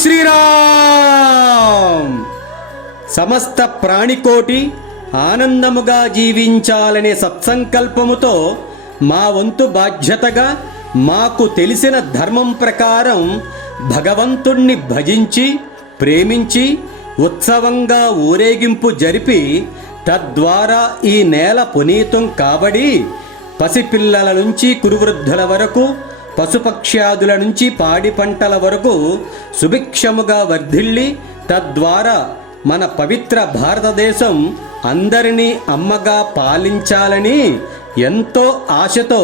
శ్రీరామ్! సమస్త ప్రాణికోటి ఆనందముగా జీవించాలనే సత్సంకల్పముతో మా వంతు బాధ్యతగా మాకు తెలిసిన ధర్మం ప్రకారం భగవంతుణ్ణి భజించి ప్రేమించి ఉత్సవంగా ఊరేగింపు జరిపి తద్వారా ఈ నేల పునీతం కాబడి పసిపిల్లల నుంచి కురువృద్ధుల వరకు పశుపక్ష్యాదుల నుంచి పాడి పంటల వరకు సుభిక్షముగా వర్ధిల్లి తద్వారా మన పవిత్ర భారతదేశం అందరినీ అమ్మగా పాలించాలని ఎంతో ఆశతో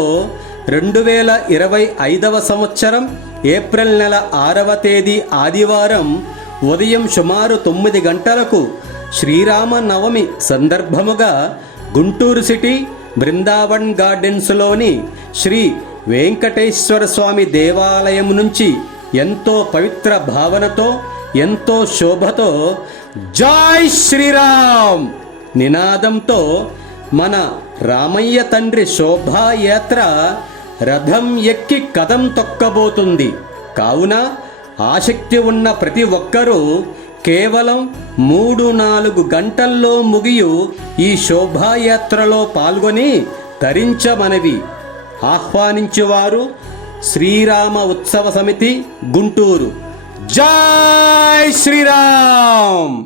2025వ సంవత్సరం ఏప్రిల్ నెల 6వ తేదీ ఆదివారం ఉదయం సుమారు 9 గంటలకు శ్రీరామనవమి సందర్భముగా గుంటూరు సిటీ బృందావన్ గార్డెన్స్లోని శ్రీ వెంకటేశ్వర స్వామి దేవాలయం నుంచి ఎంతో పవిత్ర భావనతో ఎంతో శోభతో జై శ్రీరామ్ నినాదంతో మన రామయ్య తండ్రి శోభాయాత్ర రథం ఎక్కి కదం తొక్కబోతుంది. కావున ఆసక్తి ఉన్న ప్రతి ఒక్కరూ కేవలం 3-4 గంటల్లో ముగియు ఈ శోభాయాత్రలో పాల్గొని తరించమనవి. ఆహ్వానించేవారు శ్రీరామ ఉత్సవ సమితి గుంటూరు. జై శ్రీరామ్!